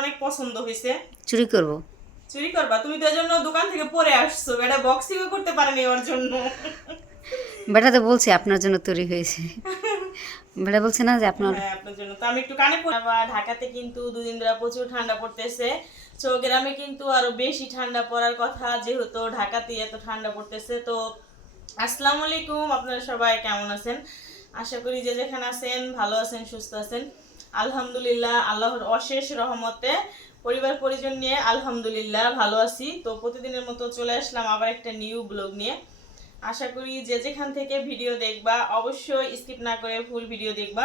অনেক পছন্দ হয়েছে চুরি করব। চুরি করবা? তুমি তো জন্য দোকান থেকে পরে আসছো। এটা বক্সিংও করতে পারেনি ওর জন্য। বেটা তো বলছে আপনার জন্য তৈরি হয়েছে। বেটা বলছে না যে আপনার হ্যাঁ আপনার জন্য। তো আমি একটু কানে পড়ে। আবার ঢাকাতে কিন্তু দুদিন ধরে প্রচুর ঠান্ডা পড়তেছে। তো গ্রামে কিন্তু আরও বেশি ঠান্ডা পড়ার কথা। যেহেতু ঢাকাতে এত ঠান্ডা পড়তেছে। তো আসসালামু আলাইকুম। আপনারা সবাই কেমন আছেন? আশা করি যে যেখানে আছেন ভালো আছেন সুস্থ আছেন। আলহামদুলিল্লাহ, আল্লাহর অশেষ রহমতে পরিবার পরিজন নিয়ে আলহামদুলিল্লাহ ভালো আছি। তো প্রতিদিনের মতো চলে আসলাম আবার একটা নিউ ব্লগ নিয়ে। আশা করি যে যেখান থেকে ভিডিও দেখবা, অবশ্যই স্কিপ না করে ফুল ভিডিও দেখবা।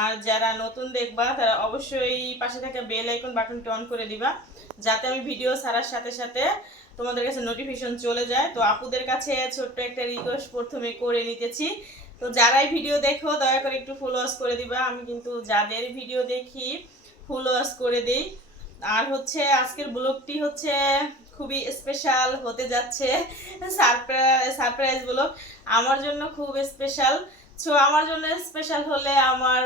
আর যারা নতুন দেখবা, তারা অবশ্যই পাশে থাকা বেল আইকন বাটনটি অন করে দিবা, যাতে আমি ভিডিও ছাড়ার সাথে সাথে তোমাদের কাছে নোটিফিকেশন চলে যায়। তো আপুদের কাছে ছোট্ট একটা রিকোয়েস্ট প্রথমে করে নিতেছি। তো যারাই ভিডিও দেখো, দয়া করে একটু ফুল ওয়াশ করে দিবা। আমি কিন্তু যাদের ভিডিও দেখি ফুল ওয়াশ করে দিই। আর হচ্ছে আজকের ব্লগটি হচ্ছে খুবই স্পেশাল হতে যাচ্ছে। সারপ্রাইজ ব্লগ আমার জন্য খুব স্পেশাল সো আমার জন্য স্পেশাল হলে আমার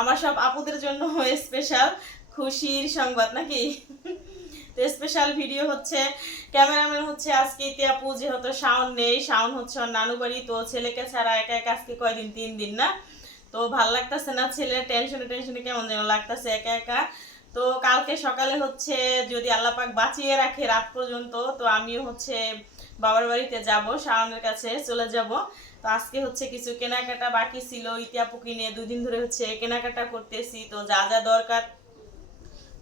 আমার সব আপুদের জন্য স্পেশাল খুশির সংবাদ নাকি? তো স্পেশাল ভিডিও হচ্ছে ক্যামেরাম্যান হচ্ছে আজকে ইতি আপু যেহেতু শাওন নেই শাওন হচ্ছে ওর নানু বাড়ি, তো ছেলেকে ছাড়া একা একা আজকে কয়দিন? তিন দিন না? তো ভালো লাগতেছে না ছেলে টেনশনে টেনশনে কেমন যেন লাগতেছে একা একা। তো কালকে সকালে হচ্ছে যদি আল্লাহ পাক বাঁচিয়ে রাখে রাত পর্যন্ত, তো আমিও হচ্ছে বাবার বাড়িতে যাব, শাওনের কাছে চলে যাব। তো আজকে হচ্ছে কিছু কেনাকাটা বাকি ছিল ইতিহাপু কিনে দুদিন ধরে হচ্ছে কেনাকাটা করতেছি, তো যা যা দরকার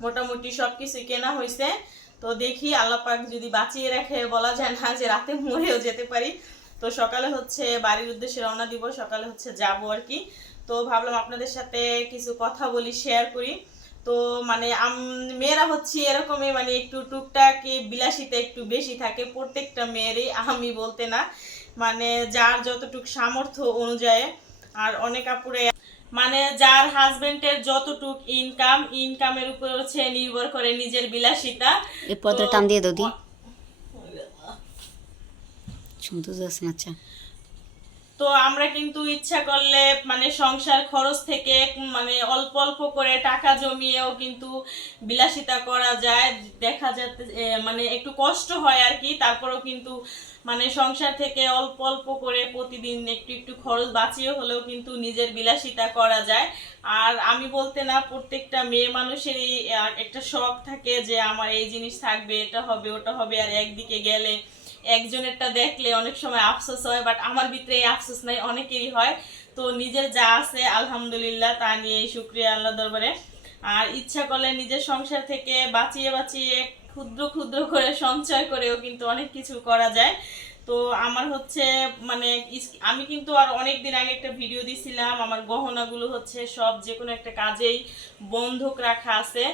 মোটামুটি সব কিছু কেনা হয়েছে তো দেখি আল্লাহ পাক যদি বাঁচিয়ে রাখে, বলা যায় না যে রাতে মরেও যেতে পারি। তো সকালে হচ্ছে বাড়ির উদ্দেশ্যে রওনা দিব, সকালে হচ্ছে যাব আর কি। তো ভাবলাম আপনাদের সাথে কিছু কথা বলি শেয়ার করি। তো মানে মেয়েরা হচ্ছে এরকমই মানে একটু টুকটাক বিলাসিতা একটু বেশি থাকে, প্রত্যেকটা মেয়েরই, আমি বলতে না। মানে যার যতটুক সামর্থ্য অনুযায়ী, আর অনেক আপুরে মানে যার হাজবেন্ডের যতটুক ইনকাম ইনকামের উপর হচ্ছে নির্ভর করে নিজের বিলাসিতা এই তো- টান দিয়ে দাও দি। শুনতে যাচ্ছে না আচ্ছা। তো আমরা কিন্তু ইচ্ছা করলে মানে সংসার খরচ থেকে মানে অল্প অল্প করে টাকা জমিয়েও কিন্তু বিলাসিতা করা যায়। দেখা যাচ্ছে এ, মানে একটু কষ্ট হয় আর কি তারপরেও কিন্তু মানে সংসার থেকে অল্প অল্প করে প্রতিদিন একটু একটু খরচ বাঁচিয়ে হলেও কিন্তু নিজের বিলাসিতা করা যায়। আর আমি বলতে না, প্রত্যেকটা মেয়ে মানুষেরই একটা শখ থাকে যে আমার এই জিনিস থাকবে, এটা হবে, ওটা হবে, আর একদিকে গেলে একজনেরটা দেখলে অনেক সময় আফসোস হয় বাট আমার ভিতরে এই আফসোস নাই, অনেকেরই হয়। তো নিজের যা আছে, আলহামদুলিল্লাহ, তা নিয়ে শুক্রিয়া আল্লাহ দরবারে। আর ইচ্ছা করলে নিজের সংসার থেকে বাঁচিয়ে বাঁচিয়ে ক্ষুদ্র ক্ষুদ্র করে সঞ্চয় করেও কিন্তু অনেক কিছু করা যায়। তো আমার হচ্ছে মানে আমি কিন্তু আর অনেক দিন আগে একটা ভিডিও দিছিলাম, আমার গহনাগুলো হচ্ছে সব যে কোনো একটা কাজেই বন্ধক রাখা আছে।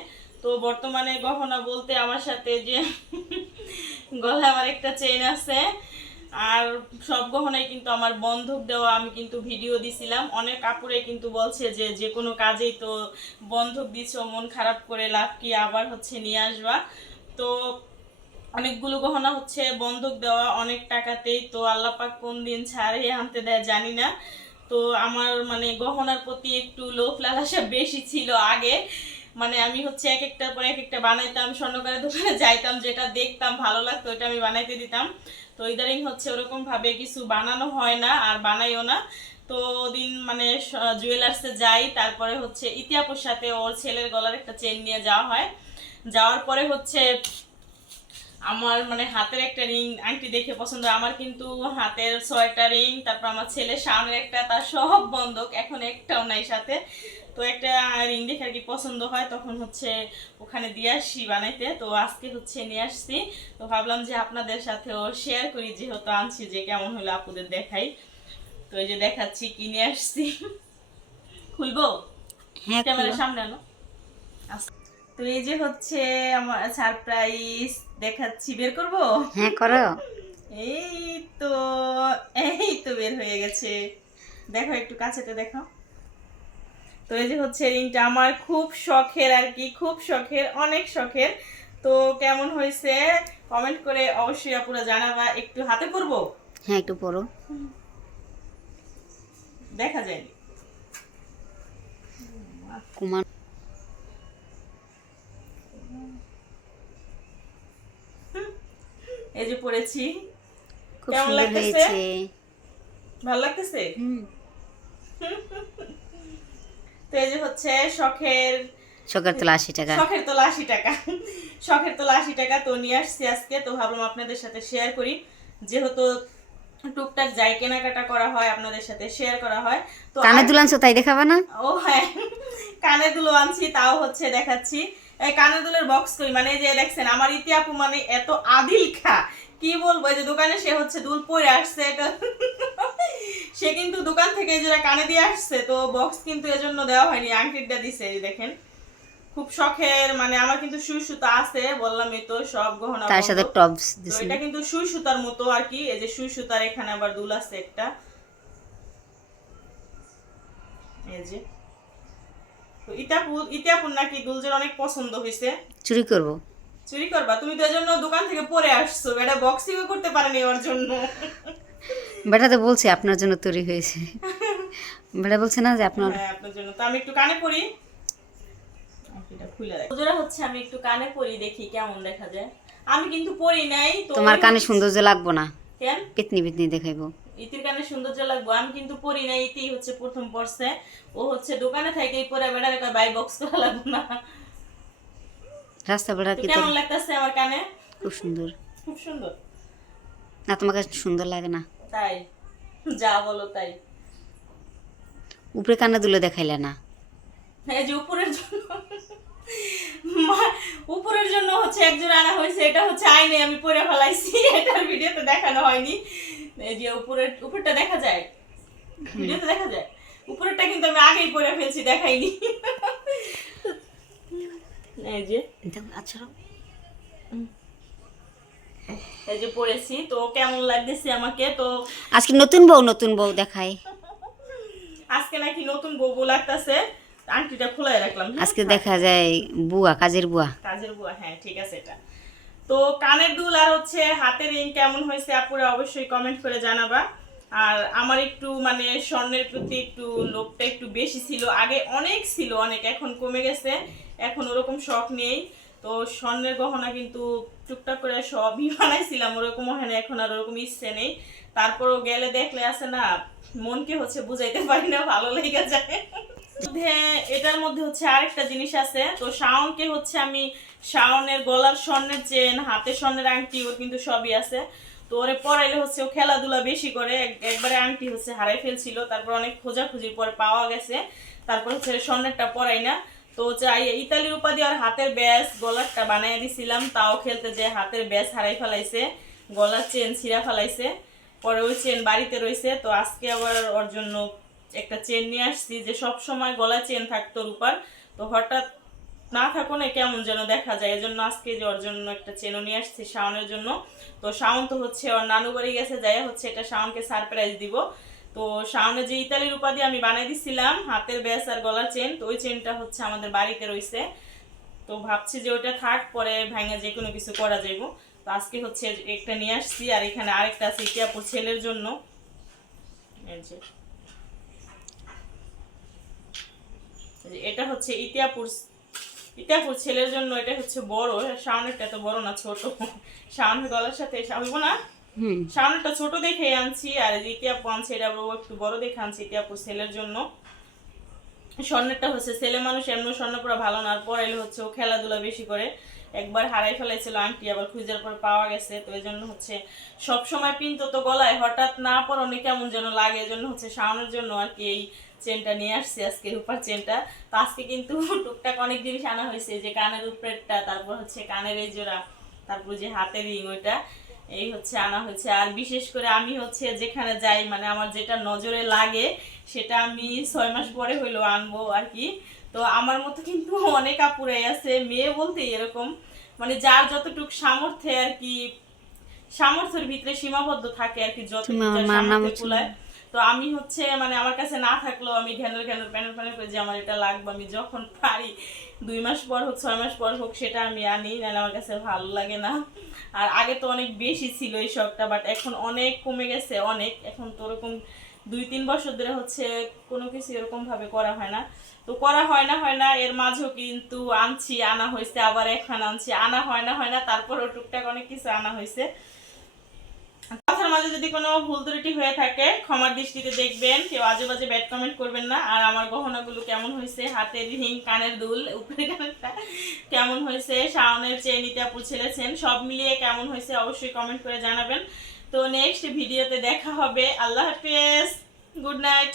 তো বর্তমানে গহনা বলতে আমার সাথে যে গলায় আমার একটা চেইন আছে, আর সব গহনায় কিন্তু আমার বন্ধক দেওয়া আমি কিন্তু ভিডিও দিছিলাম। অনেক কাপড়ে কিন্তু বলছে যে যে কোনো কাজেই তো বন্ধক দিছো, মন খারাপ করে লাভ কি আবার হচ্ছে নিয়ে আসবা। তো অনেকগুলো গহনা হচ্ছে, বন্ধক দেওয়া অনেক টাকাতেই। তো আল্লাহ পাক কোন দিন ছাড়ে আনতে দেয় জানি না। তো আমার মানে গহনার প্রতি একটু লোভ লালাসা বেশি ছিল আগে। মানে আমি হচ্ছে এক একটার পর এক একটা বানাইতাম, স্বর্ণকারের দোকানে যাইতাম, যেটা দেখতাম, ভালো লাগতো ওটা আমি বানাইতে দিতাম। তো ইদারিং হচ্ছে ওরকমভাবে কিছু বানানো হয় না আর বানাইও না। তো দিন মানে জুয়েলার্সে যাই, তারপরে হচ্ছে ইতিহাপুর সাথে ওর ছেলের গলার একটা চেন নিয়ে যাওয়া হয়। যাওয়ার পরে হচ্ছে আমার মানে হাতের একটা রিং আংটি দেখে পছন্দ আমার কিন্তু হাতের ছয়টা রিং তারপর আমার ছেলে সামনের একটা তার সব বন্ধক এখন একটাও নাই সাথে। তো একটা রিং দেখে আর কি পছন্দ হয়। তখন হচ্ছে ওখানে দিয়ে আসি বানাইতে। তো আজকে হচ্ছে নিয়ে আসছি। তো ভাবলাম যে আপনাদের সাথেও শেয়ার করি যেহেতু আনছি যে কেমন হলো আপুদের দেখাই। তো এই যে দেখাচ্ছি কিনে আসছি। খুলবো? হ্যাঁ ক্যামেরার সামনে আনো। আচ্ছা। তো এই যে হচ্ছে আমার সারপ্রাইজ দেখাচ্ছি বের করব? হ্যাঁ করো। এই তো এই তো বের হয়ে গেছে। দেখো একটু কাছেতে দেখো। তো এই যে হচ্ছে রিংটা আমার খুব শখের আর কি খুব শখের অনেক শখের। তো কেমন হয়েছে? কমেন্ট করে অবশ্যই আপুরা জানাবা। একটু হাতে পরবো? হ্যাঁ একটু পড়ো দেখা যায়নি। কুমার খুব সুন্দর লাগতেছে? হয়েছে। ভালো লাগতেছে? তো এই যে হচ্ছে শখের শখের তোলা আশি টাকা। শখের তোলা আশি টাকা। শখের তোলা আশি টাকা তো নিয়ে আসছি আজকে। তো ভাবলাম আপনাদের সাথে শেয়ার করি। যেহেতু টুকটাক যাই কেনাকাটা করা হয় আপনাদের সাথে শেয়ার করা হয় তো কানে আর- দুলানছো তাই দেখাবা না? ও হ্যাঁ। কানে দুলো আনছি তাও হচ্ছে দেখাচ্ছি। এই কানে দুলের বক্স কই? মানে যে দেখছেন আমার ইতিহাপু মানে এত আদিল খা। বলব এই যে দোকানে সে হচ্ছে দুল পরে আসছে এটা সে কিন্তু দোকান থেকে এই যে কানে দিয়ে আসছে তো বক্স কিন্তু এজন্য দেওয়া হয়নি আংটিটা দিছে এই দেখেন। খুব শখের মানে আমার কিন্তু সুই সুতা আছে বললামই তো সব গহনা তার সাথে টপস তো দিছিল এটা কিন্তু সুই সুতার মতো আর কি এই যে সুই সুতার এখানে আবার দুল আছে একটা। এই যে। তো ইতাপুর ইতাপুর নাকি দুলজের অনেক পছন্দ হয়েছে চুরি করব। চুরি করবা তুমি তো এজন্য দোকান থেকে পরে আসছো। এটা বক্সিং করতে পারেনি ওর জন্য। বেটা তো বলছে আপনার জন্য তৈরি হয়েছে। বেটা বলছে না যে আপনার হ্যাঁ আপনার জন্য। তো আমি একটু কানে পরি এটা খুলে হচ্ছে আমি একটু কানে পরি দেখি কেমন দেখা যায়। আমি কিন্তু পরি নাই তোমার কানে সৌন্দর্য লাগবো না। কেন? পেতনি পেতনি দেখাইবো। ইতির কানে সৌন্দর্য লাগবো। আমি কিন্তু পরি না ইতি হচ্ছে প্রথম পড়ছে। ও হচ্ছে দোকানে থাকে পরে বেড়ারে কয় বাই বক্স করা লাগবে না। রাস্তা বেড়া কি কেমন লাগতেছে আমার কানে? খুব সুন্দর। খুব সুন্দর। না তোমাকে সুন্দর লাগে না। তাই যা বলো তাই। উপরে কানে দুলে দেখাইলে না। এই যে উপরের জন্য। উপরের জন্য হচ্ছে একজন আনা হয়েছে এটা হচ্ছে আইনে আমি পরে ফেলাইছি এটার ভিডিওতে দেখানো হয়নি। এই যে উপরের উপরটা দেখা যায়? ভিডিওতে দেখা যায়? উপরেরটা কিন্তু আমি আগেই পরে ফেলছি দেখাইনি। এই যে। আচ্ছা এই যে পড়েছি তো কেমন লাগতেছে আমাকে? তো আজকে নতুন বউ নতুন বউ দেখায় আজকে নাকি নতুন বউ বউ লাগতেছে। আংটিটা খোলাই রাখলাম হ্যাঁ? আজকে দেখা যায় বুয়া কাজের বুয়া। কাজের বুয়া হ্যাঁ ঠিক আছে এটা। তো কানের দুল আর হচ্ছে হাতের রিং কেমন হয়েছে আপুরা অবশ্যই কমেন্ট করে জানাবা। আর আমার একটু মানে স্বর্ণের প্রতি একটু লোভটা একটু বেশি ছিল। আগে অনেক ছিল অনেক এখন কমে গেছে। এখন ওরকম শখ নেই। তো স্বর্ণের গহনা কিন্তু টুকটাক করে সবই বানাইছিলাম, ওরকম হয় না এখন আর ওরকম ইচ্ছে নেই। তারপরও গেলে দেখলে আছে না, মনকে হচ্ছে বুঝাইতে পারি না, ভালো লেগে যায়। এটার মধ্যে হচ্ছে আরেকটা জিনিস আছে, তো শাওনকে হচ্ছে আমি শাওনের গলার স্বর্ণের চেন হাতে স্বর্ণের আংটি, ওর কিন্তু সবই আছে। তো ওরে পরাইলে হচ্ছে ও খেলাধুলা বেশি করে একবারে আংটি হচ্ছে হারাই ফেলছিল, তারপর অনেক খোঁজাখুঁজির পরে পাওয়া গেছে। তারপর হচ্ছে স্বর্ণেরটা পরাই না। তো চাই ইতালির উপাধি আর হাতের ব্যাস গলারটা বানাই দিছিলাম, তাও খেলতে যে হাতের ব্যাস হারাই ফেলাইছে, গলার চেন ছিঁড়া ফেলাইছে, পরে ওই চেন বাড়িতে রয়েছে তো আজকে আবার ওর জন্য একটা চেন নিয়ে আসছি, যে সব সময় গলায় চেন থাকতো রূপার, তো হঠাৎ না থাকো না কেমন যেন দেখা যায়, এজন্য আজকে যে ওর জন্য একটা চেনও নিয়ে আসছি শাওনের জন্য। তো শাওন তো হচ্ছে ওর নানু বাড়ি গেছে, যাই হচ্ছে এটা শাওনকে সারপ্রাইজ দিব। তো শাওনের যে ইতালির উপাধি আমি বানাই দিছিলাম, হাতের ব্যাস আর গলার চেন, তো ওই চেনটা হচ্ছে আমাদের বাড়িতে রয়েছে তো ভাবছি যে ওটা থাক, পরে ভাঙা যে কোনো কিছু করা যাইব। তো আজকে হচ্ছে একটা নিয়ে আসছি, আর এখানে আরেকটা আছে ইতিহাপুর ছেলের জন্য। এটা হচ্ছে ইতিহাপুর ইতিহাপুর ছেলের জন্য এটা হচ্ছে বড়। শাওনেরটা তো বড় না, ছোট। শাওনের গলার সাথে হইব না সামনেটা ছোট দেখে আনছি, আর যে ইতিহাপু আনছি, এটা একটু বড় দেখে আনছি ইতিহাপুর ছেলের জন্য। স্বর্ণেরটা হচ্ছে ছেলে মানুষ, এমন স্বর্ণ পুরো ভালো না, আর পড়াইলে হচ্ছে ও খেলাধুলা বেশি করে। একবার হারাই ফেলাইছিল, আংটি আবার খুঁজার পর পাওয়া গেছে, তো এই জন্য হচ্ছে সব সময় পিনতো তো গলায়, হঠাৎ না পরনে কেমন যেন লাগে এই জন্য হচ্ছে শাওনের জন্য আর কি এই চেনটা নিয়ে আসছি, আজকে রূপার চেনটা। তো আজকে কিন্তু টুকটাক অনেক জিনিস আনা হয়েছে যে কানের উপরেরটা, তারপর হচ্ছে কানের এই জোড়া, তারপর যে হাতের রিং, ওইটা। এই হচ্ছে আনা হয়েছে আর বিশেষ করে আমি হচ্ছে যেখানে যাই মানে আমার যেটা নজরে লাগে সেটা আমি ছয় মাস পরে হইল আনব আর কি তো আমার মতো কিন্তু অনেক আপুরাই আছে মেয়ে বলতে এরকম মানে যার যতটুক সামর্থ্যে আর কি সামর্থ্যের ভিতরে সীমাবদ্ধ থাকে আর কি যত সামর্থ্যে? কুলায়। তো আমি হচ্ছে মানে আমার কাছে না থাকলেও আমি ঘ্যানোর ঘ্যানোর প্যানেল প্যানেল করে যে আমার এটা লাগবে, আমি যখন পারি, দুই মাস পর হোক, ছয় মাস পর হোক, সেটা আমি আনি, নাহলে আমার কাছে ভালো লাগে না। আর আগে তো অনেক বেশি ছিল এই শখটা বাট এখন অনেক কমে গেছে, অনেক। এখন তো ওরকম দুই তিন বছর ধরে হচ্ছে কোনো কিছু এরকম ভাবে করা হয় না। তো করা হয় না হয় না, এর মাঝেও কিন্তু আনছি, আনা হয়েছে, আবার এখন আনছি, আনা হয় না হয় না, তারপরও টুকটাক অনেক কিছু আনা হয়েছে। মাঝে যদি কোনো ভুল ত্রুটি হয়ে থাকে, ক্ষমার দৃষ্টিতে দেখবেন। কেউ আজে বাজে ব্যাড কমেন্ট করবেন না। আর আমার গহনাগুলো কেমন হয়েছে? হাতের রিং কানের দুল, উপরে কানেরটা কেমন হয়েছে? শাওনের চেন আপু ছেলেছেন সব মিলিয়ে কেমন হয়েছে? অবশ্যই কমেন্ট করে জানাবেন। তো নেক্সট ভিডিওতে দেখা হবে। আল্লাহ হাফেজ। Good night